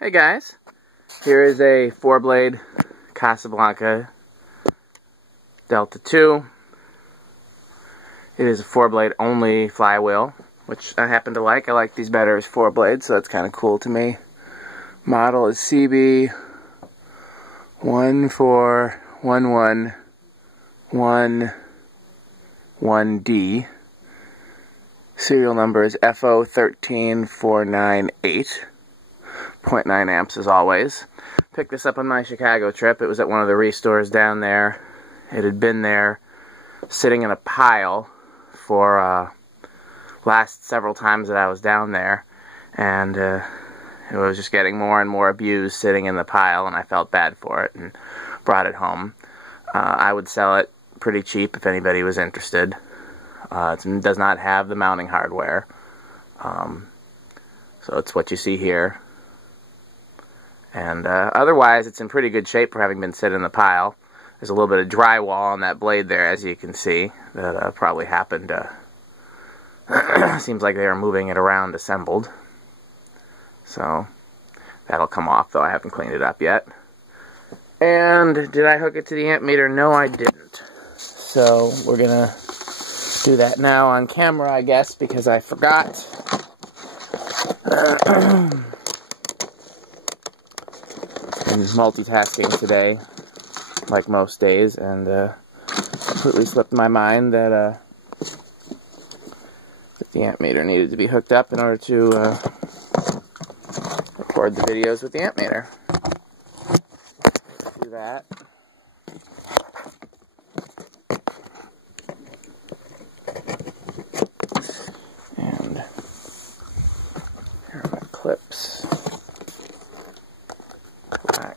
Hey guys, here is a 4-blade Casablanca Delta 2. It is a 4-blade only flywheel, which I happen to like. I like these better as 4 blades, so that's kind of cool to me. Model is CB1411111D. Serial number is FO13498. 0.9 amps as always. Picked this up on my Chicago trip. It was at one of the restores down there. It had been there sitting in a pile for last several times that I was down there, and it was just getting more and more abused sitting in the pile, and I felt bad for it and brought it home. I would sell it pretty cheap if anybody was interested. It does not have the mounting hardware, so it's what you see here. And otherwise, it's in pretty good shape for having been sitting in the pile. There's a little bit of drywall on that blade there, as you can see, that probably happened. Seems like they were moving it around assembled. So that'll come off, though I haven't cleaned it up yet. And did I hook it to the amp meter? No, I didn't. So we're gonna do that now on camera, I guess, because I forgot. I'm multitasking today, like most days, and completely slipped my mind that the amp meter needed to be hooked up in order to record the videos with the amp meter. Do that. And here are my clips. Black,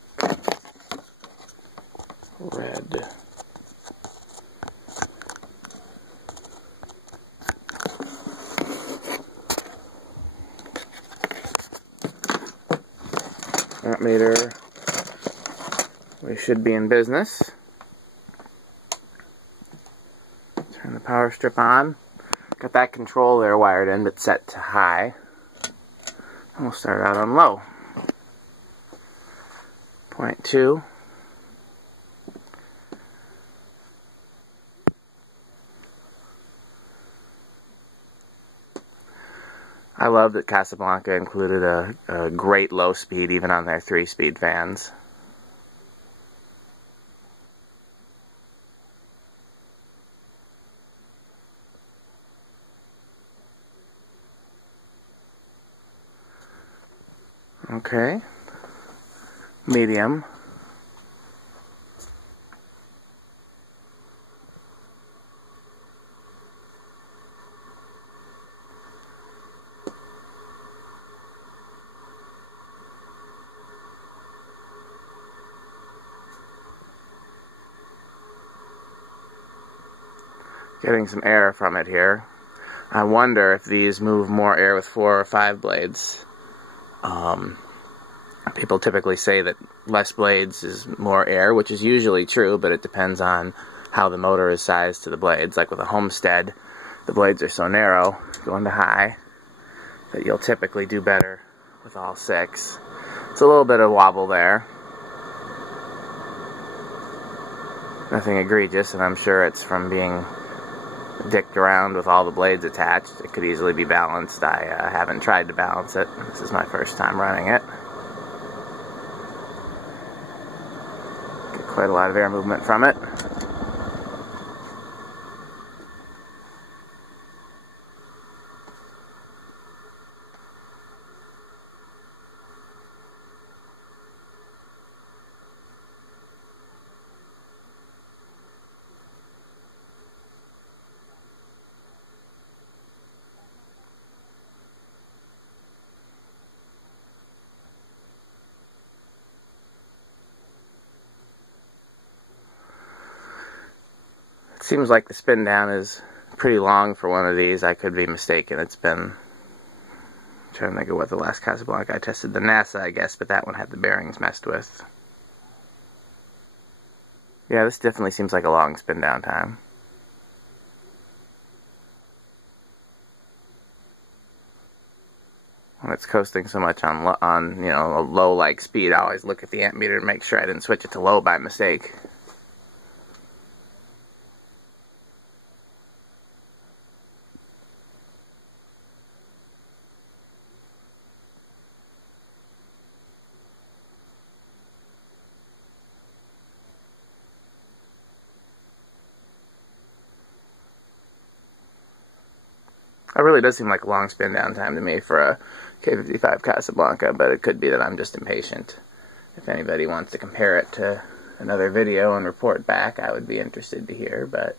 red, amp meter. We should be in business. Turn the power strip on. Got that control there wired in, but set to high. And we'll start out on low. 0.2. I love that Casablanca included a great low speed even on their 3-speed fans. Okay. Medium. Getting some air from it here. I wonder if these move more air with 4 or 5 blades. People typically say that less blades is more air, which is usually true, but it depends on how the motor is sized to the blades. Like with a Homestead, the blades are so narrow, going to high, that you'll typically do better with all 6. It's a little bit of wobble there. Nothing egregious, and I'm sure it's from being dicked around with all the blades attached. It could easily be balanced. I haven't tried to balance it. This is my first time running it. Get quite a lot of air movement from it. It seems like the spin down is pretty long for one of these. I could be mistaken. It's been, I'm trying to think of what the last Casablanca I tested. The NASA, I guess, but that one had the bearings messed with. Yeah, this definitely seems like a long spin down time. when it's coasting so much on you know, a low like speed, I always look at the amp meter to make sure I didn't switch it to low by mistake. It really does seem like a long spin down time to me for a K55 Casablanca, but it could be that I'm just impatient. If anybody wants to compare it to another video and report back, I would be interested to hear, but...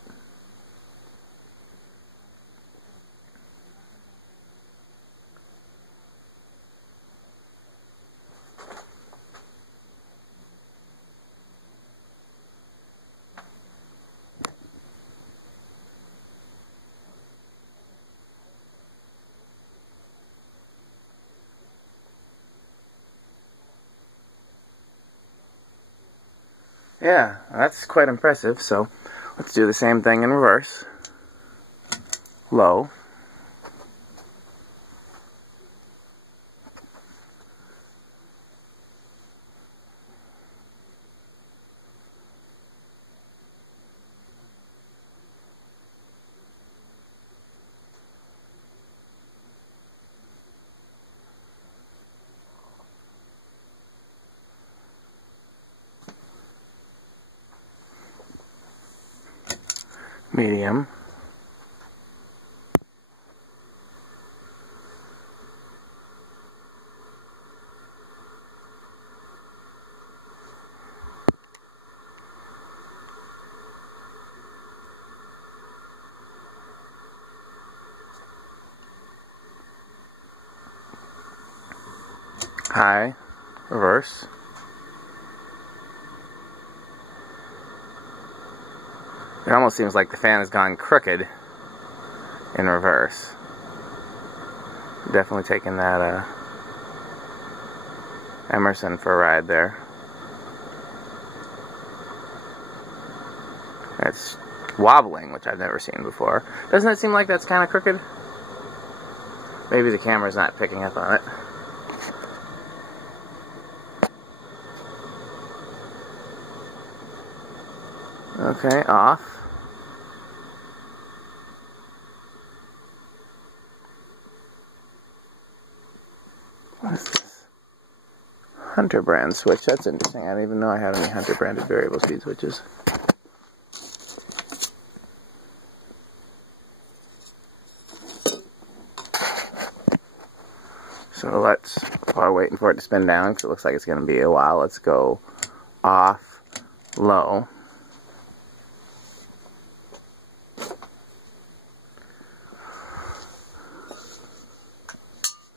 yeah, that's quite impressive, so let's do the same thing in reverse. Low. Medium. High. Reverse. It almost seems like the fan has gone crooked in reverse. Definitely taking that Emerson for a ride there. It's wobbling, which I've never seen before. Doesn't it seem like that's kind of crooked? Maybe the camera's not picking up on it. Okay, off. What is this? Hunter brand switch. That's interesting. I didn't even know I had any Hunter branded variable speed switches. So let's, while we're waiting for it to spin down, because it looks like it's going to be a while, let's go off, low.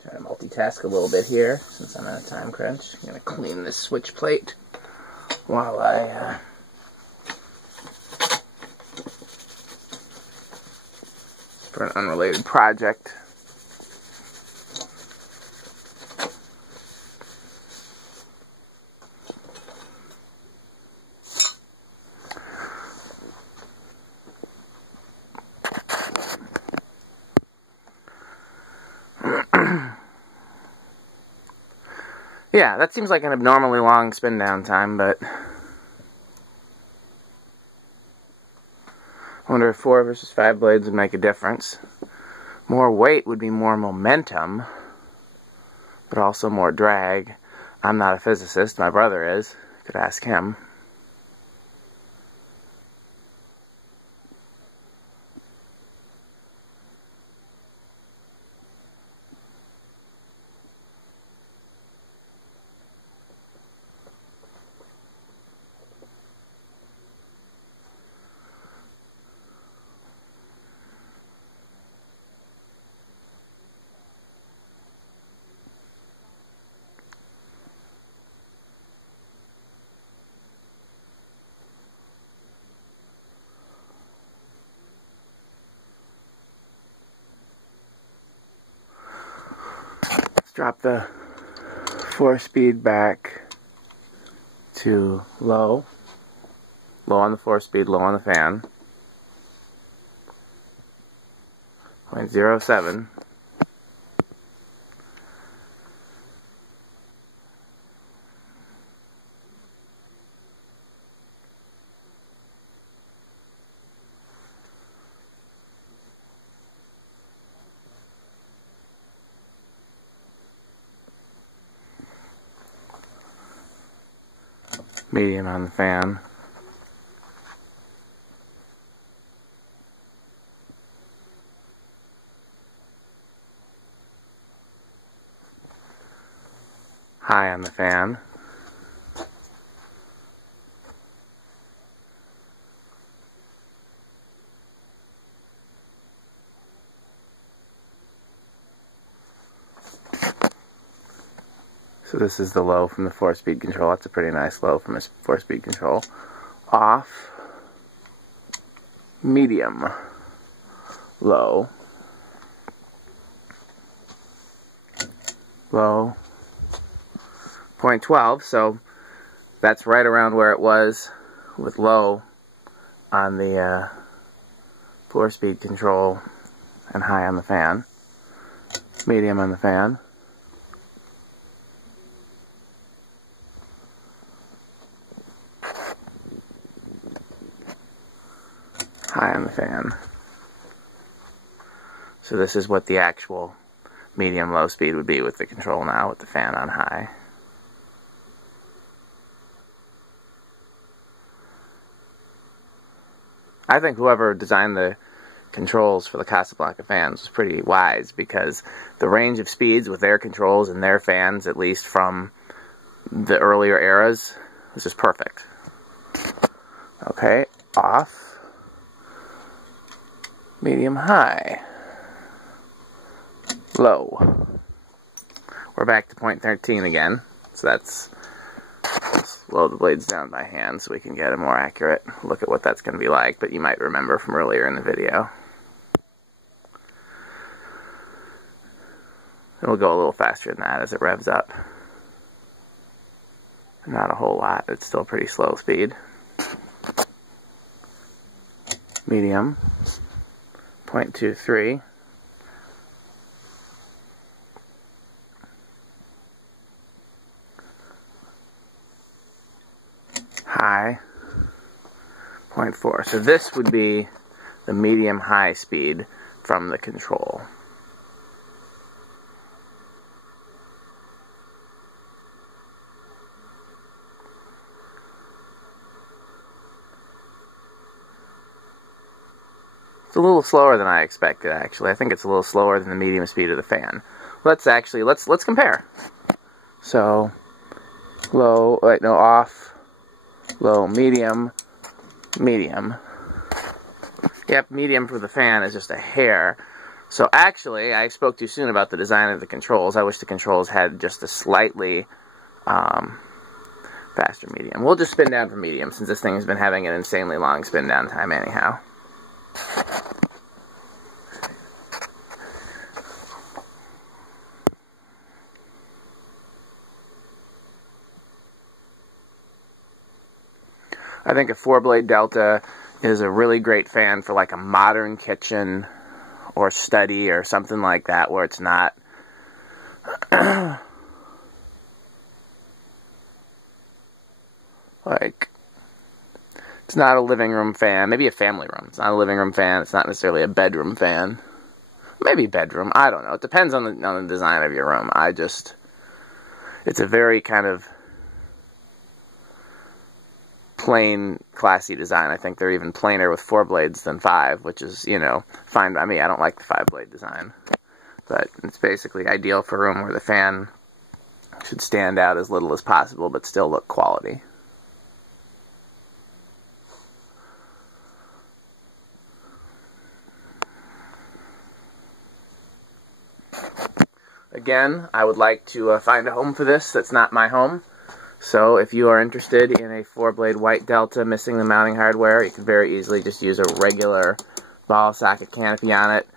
Try to multitask a little bit here, since I'm on a time crunch. I'm going to clean this switch plate while I for an unrelated project. Yeah, that seems like an abnormally long spin down time, but I wonder if 4 versus 5 blades would make a difference. More weight would be more momentum, but also more drag. I'm not a physicist, my brother is. Could ask him. Drop the 4-speed back to low. Low on the 4-speed, low on the fan. 0.07. medium on the fan. High on the fan. So this is the low from the 4-speed control. That's a pretty nice low from a 4-speed control. Off. Medium. Low. Low. 0.12, so that's right around where it was with low on the 4-speed control and high on the fan. Medium on the fan. High on the fan. So this is what the actual medium-low speed would be with the control now, with the fan on high. I think whoever designed the controls for the Casablanca fans was pretty wise, because the range of speeds with their controls and their fans, at least from the earlier eras, was just perfect. Okay, off. Medium high. Low. We're back to 0.13 again, so let's slow the blades down by hand so we can get a more accurate look at what that's going to be like, but you might remember from earlier in the video. It'll go a little faster than that as it revs up. Not a whole lot, it's still pretty slow speed. Medium. 0.23. High. 0.4. So this would be the medium high speed from the control. It's a little slower than I expected, actually. I think it's a little slower than the medium speed of the fan. Let's compare. So, low, wait, no, off, low, medium, medium. Yep, medium for the fan is just a hair. So actually, I spoke too soon about the design of the controls. I wish the controls had just a slightly faster medium. We'll just spin down for medium, since this thing has been having an insanely long spin down time anyhow. I think a 4-blade Delta is a really great fan for like a modern kitchen or study or something like that, where it's not like, it's not a living room fan. Maybe a family room. It's not a living room fan. It's not necessarily a bedroom fan. Maybe bedroom. I don't know. It depends on the design of your room. It's a very kind of plain, classy design. I think they're even plainer with 4 blades than 5, which is, you know, fine by me. I don't like the 5-blade design. But it's basically ideal for a room where the fan should stand out as little as possible, but still look quality. Again, I would like to find a home for this that's not my home. So if you are interested in a 4-blade white Delta missing the mounting hardware, you can very easily just use a regular ball socket canopy on it,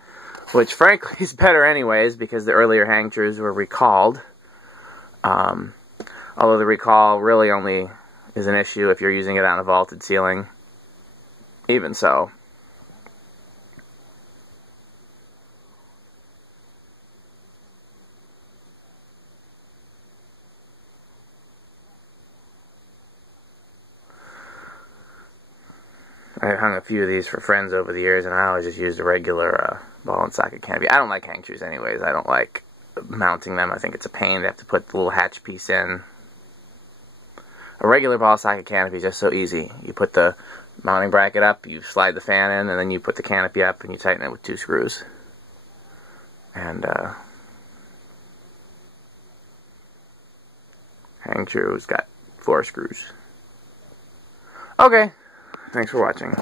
which frankly is better anyways, because the earlier hang trues were recalled. Although the recall really only is an issue if you're using it on a vaulted ceiling. Even so. I hung a few of these for friends over the years, and I always just used a regular ball and socket canopy. I don't like hang trues anyways. I don't like mounting them. I think it's a pain to have to put the little hatch piece in. A regular ball socket canopy is just so easy. You put the mounting bracket up, you slide the fan in, and then you put the canopy up and you tighten it with 2 screws. And hang true has got 4 screws. Okay, thanks for watching.